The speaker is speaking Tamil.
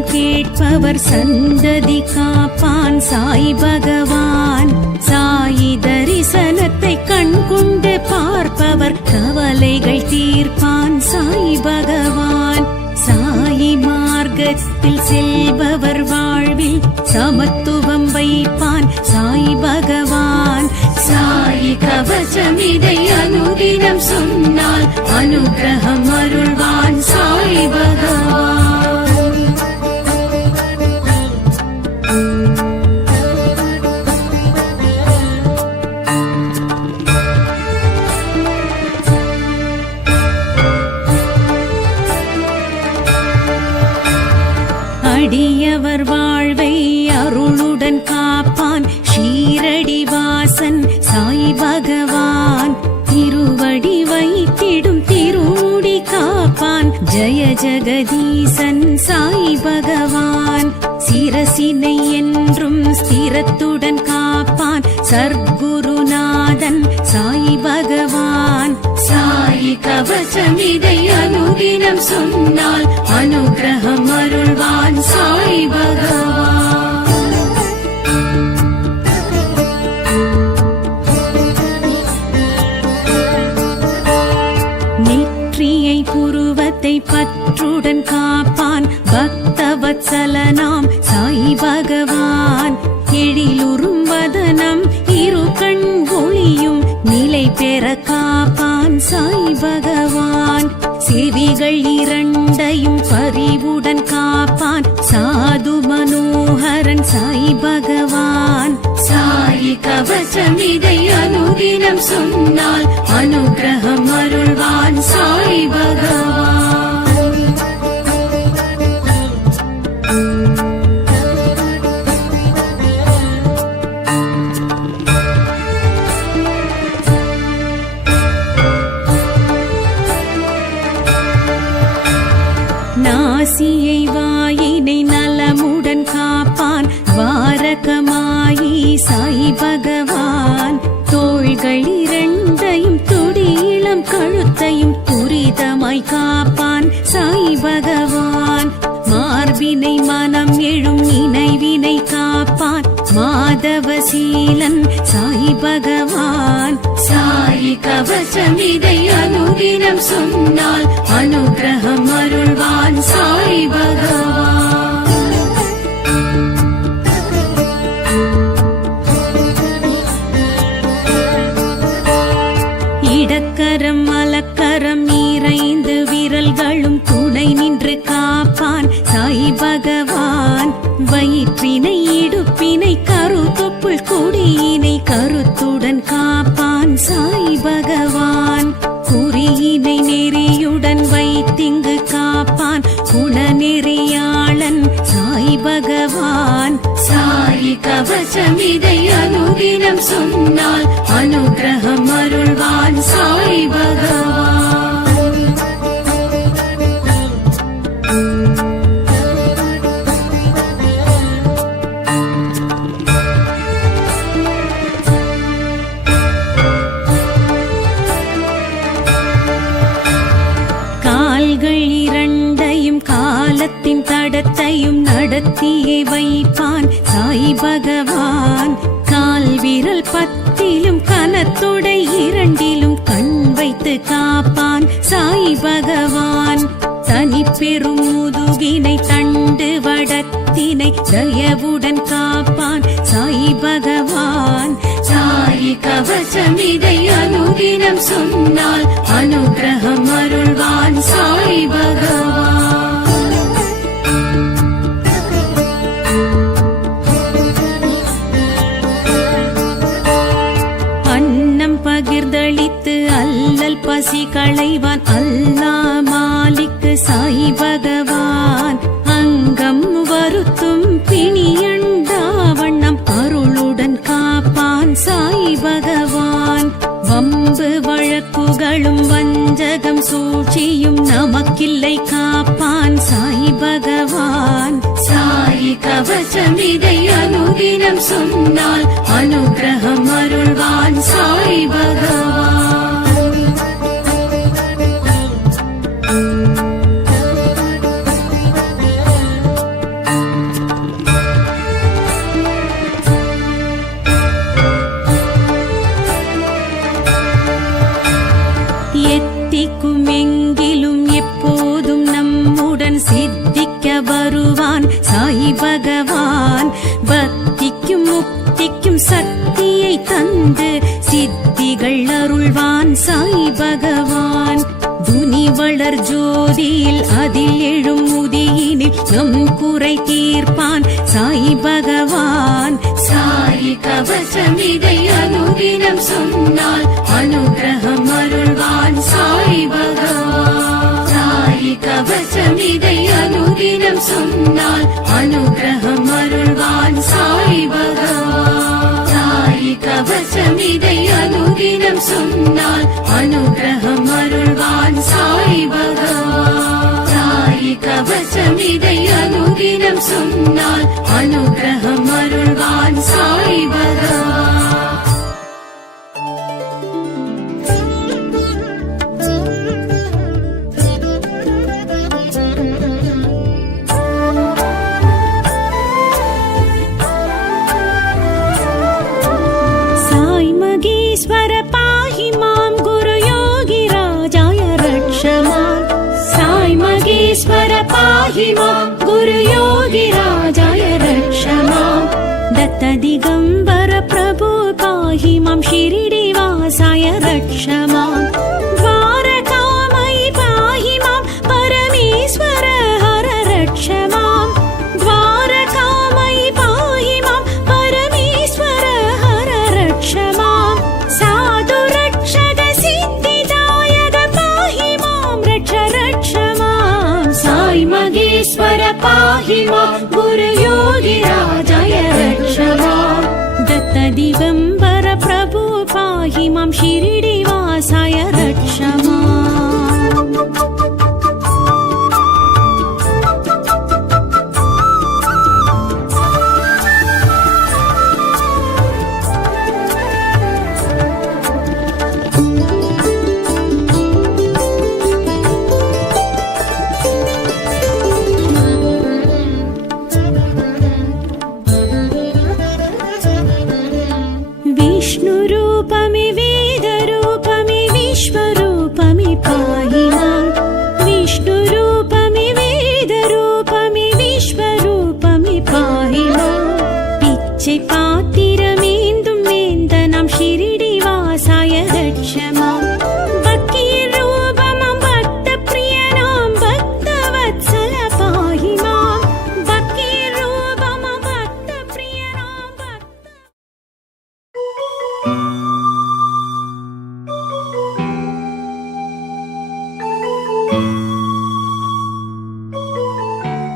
சரணம் கேட்பவர் சந்ததி காப்பான் சாய் பகவான். சாயி தரிசனத்தை கண்கொண்டு பார்ப்பவர் கவலைகள் தீர்ப்பான் சாய் பகவான். சாயி மார்க்கத்தில் செல்பவர் வாழ்வில் சமத்துவம் வைப்பான் சாய் பகவான். சாயி கவசம் இதை அனுதினம் சொன்னால் அனுகிரகம் அருள்வான் சாய் பகவான். அடியவர் வாழ்வை அருளுடன் காப்பான் ஷீரடி வாசன் சாய் பகவான். திருவடி வைத்திடும் திருமுடி காப்பான் ஜெய ஜெகதீசன் சாய் பகவான். சிரசினை என்றும் ஸ்திரத்துடன் காப்பான் சர்க்குருநாதன் சாய் பகவான். சாயி கவசம் இதை அனுதினம் சொன்னால் அனுகிரகம் அருள்வான் சாய் பகவான். நெற்றியை புருவத்தை பற்றுடன் காப்பான் பக்தவத்சலனாம் சாய் பகவான். எழிலுறும் வதனம் இரு கண் ஒளியும் நிலை பெற காப்பான் சாய் பகவான். செவிகள் இரண்டையும் பரிவுடன் காப்பான் சாது மனோகரன் சாய் பகவான். சாயி கவசம் இதை அனுதினம் சொன்னால் அனுகிரகம் அருள்வான் சாய் பகவான். நாசியை வாயினை நலமுடன் காப்பான் வாரகமாயி சாய் பகவான். தோள்கள் இரண்டையும் துடியிளம் கழுத்தையும் துரிதமாய் காப்பான் சாய் பகவான். மார்பினை மனம் எழும் நினைவினை காப்பான் மாதவசீலன் சாய் பகவான். சாயி கவசம் இதை அனுதினம் சொன்னால் அனுகிரகம் அருள்வான் சாய் பகவான். இடக்கரம் மலக்கரம் இறைந்து விரல்களும் துணை நின்று காப்பான் சாய் பகவான். வயிற்றினை இடுப்பினை கருத்தொப்புள் கொடியினை கருத்துடன் காப்பான் சாய் பகவான். குறியினை நெறியுடன் வைத்திங்கு காப்பான் குணநெறியாளன் சாய் பகவான். சாயி கவசம் இதை அனுதினம் சொன்னால் அனுகிரகம் அருள்வான் சாய் பகவான். காலத்தின் தடத்தையும் நடத்தியே வைப்பான் சாய் பகவான். கால் விரல் பத்திலும் கனத்தொடை இரண்டிலும் கண் வைத்து காப்பான் சாய் பகவான். தனி பெரும் முதுகினை தண்டு வடத்தினை தயவுடன் காப்பான் சாய் பகவான். சாயி கவசம் இதை அனுதினம் சொன்னால் அனுகிரகம் அருள்வான் சாய் பகவான். பகிர்ந்தளித்து அல்லல் பசி களைவான் அல்லா மாலிக்கு சாய் பகவான். அங்கம் வருத்தும் பிணியண்டாவண்ணம் அருளுடன் காப்பான் சாய் பகவான். வம்பு வழக்குகளும் வஞ்சகம் சூழ்ச்சியும் நமக்கில்லை காப்பான் சாய் பகவான். சாயி கவசம் இதை அனுதினம் சொன்னால் அனுகிரகம் அருள்வான் சாய் பகவான். அருளுவான் சாய் பகவான். பக்திக்கும் முக்திக்கும் சக்தியை தந்து சித்திகள் அருள்வான் சாய் பகவான். துனி வளர் ஜோதியில் அதில் எழும் முதியினில் நம் குறை தீர்ப்பான் சாய் பகவான். சாய் கவசமிதை அனுதினம் சொன்னால் அனுகிரகம் அருள்வான் சாய் பகவான். சாய் கவசமிதை அனுதினம் சொன்னால் அனுகிரகம் அருள்வான் சாய் பகவான். சாய் கவசமிதை அனுதினம் சொன்னால் அனுகிரகம் அருள்வான் சாய் பகவான். சாய் கவசமிதை அனுதினம் சொன்னால் அனுகிரகம் அருள்வான் சாய் பகவான். ईश्वर पाहि मां गुरु योगी राजाय रक्ष मां. साई मगेश्वर पाहि मां गुरु योगी राजाय रक्ष मां. दत्त दिगंबर प्रभु पाहि मां शिरडी वासाय रक्ष मां. द्वारकामयि पाहि मां परमेश्वर हर रक्ष मां. द्वारकामयि पाहि मां परमेश्वर हर रक्ष मां. मगेश्वर पाहि मां गुरु योगी राजाय रक्ष मां. दत्त दिगंबर प्रभु पाहि मां शिरडी वासाय रक्ष मां.